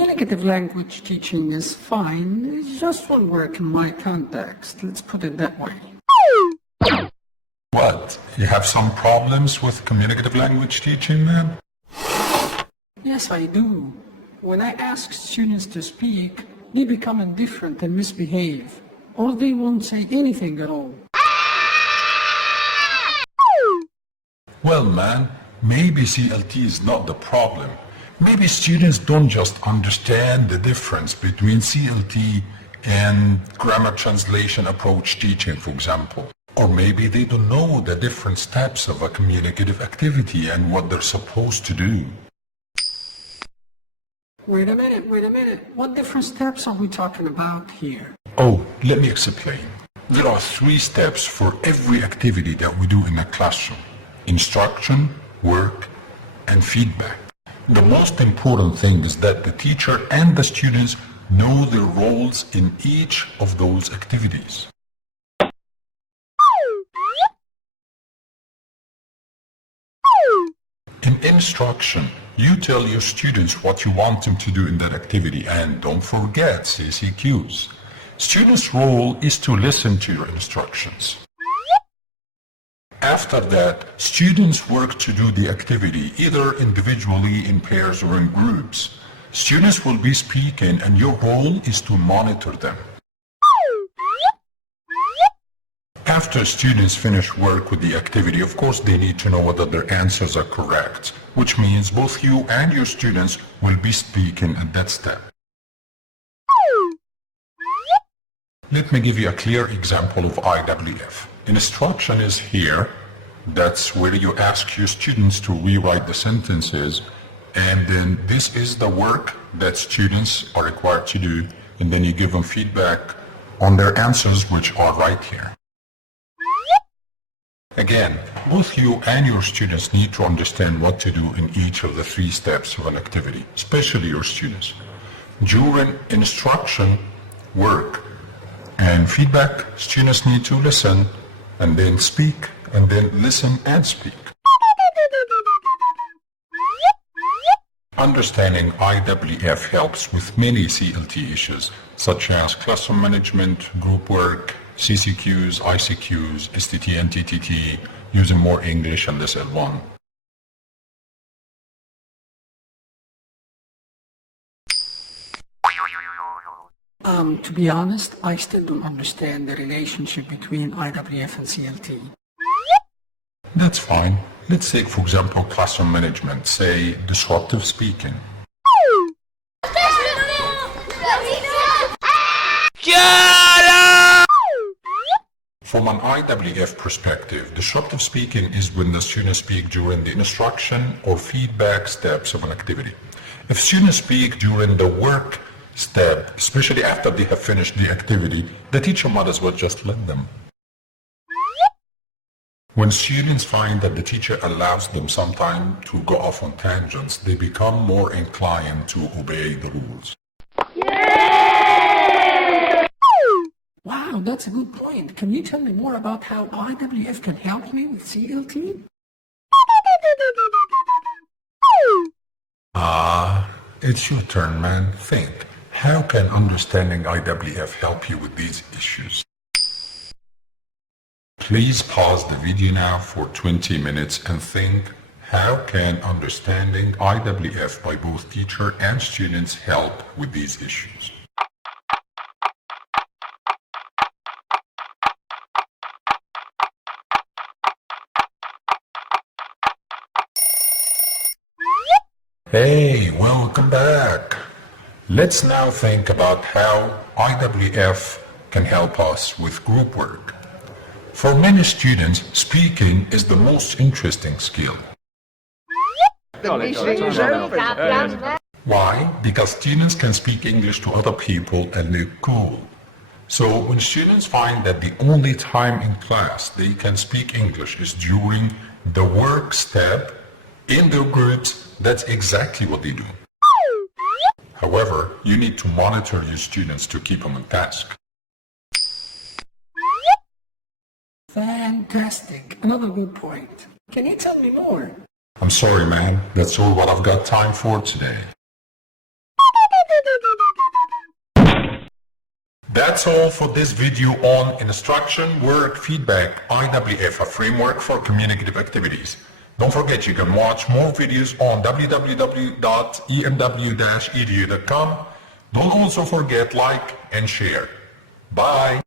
Communicative language teaching is fine, it just won't work in my context, let's put it that way. What? You have some problems with communicative language teaching, man? Yes, I do. When I ask students to speak, they become indifferent and misbehave, or they won't say anything at all. Well, man, maybe CLT is not the problem. Maybe students don't just understand the difference between CLT and grammar translation approach teaching, for example. Or maybe they don't know the different steps of a communicative activity and what they're supposed to do. Wait a minute. What different steps are we talking about here? Oh, let me explain. There are 3 steps for every activity that we do in a classroom: instruction, work, and feedback. The most important thing is that the teacher and the students know their roles in each of those activities. In instruction, you tell your students what you want them to do in that activity, and don't forget CCQs. Students' role is to listen to your instructions. After that, students work to do the activity, either individually, in pairs, or in groups. Students will be speaking, and your role is to monitor them. After students finish work with the activity, of course they need to know whether their answers are correct, which means both you and your students will be speaking at that step. Let me give you a clear example of IWF. Instruction is here. That's where you ask your students to rewrite the sentences, and then this is the work that students are required to do, and then you give them feedback on their answers, which are right here. Again, both you and your students need to understand what to do in each of the 3 steps of an activity, especially your students. During instruction, work, and feedback, students need to listen and then speak, and then listen and speak. Understanding IWF helps with many CLT issues, such as classroom management, group work, CCQs, ICQs, STT and TTT, using more English and less L1. To be honest, I still don't understand the relationship between IWF and CLT. That's fine. Let's take, for example, classroom management, say disruptive speaking. From an IWF perspective, disruptive speaking is when the students speak during the instruction or feedback steps of an activity. If students speak during the work step, especially after they have finished the activity, the teacher might as well just let them. When students find that the teacher allows them some time to go off on tangents, they become more inclined to obey the rules. Wow, that's a good point. Can you tell me more about how IWF can help me with CLT? It's your turn, man. Think. How can understanding IWF help you with these issues? Please pause the video now for 20 minutes and think, how can understanding IWF by both teacher and students help with these issues? Hey, welcome back. Let's now think about how IWF can help us with group work. For many students, speaking is the most interesting skill. Why? Because students can speak English to other people and look cool. So when students find that the only time in class they can speak English is during the work step in their groups, that's exactly what they do. However, you need to monitor your students to keep them on task. Fantastic. Another good point. Can you tell me more? I'm sorry, man. That's all what I've got time for today. That's all for this video on Instruction Work Feedback IWF, a framework for communicative activities. Don't forget you can watch more videos on www.emw-edu.com. Don't also forget like and share. Bye.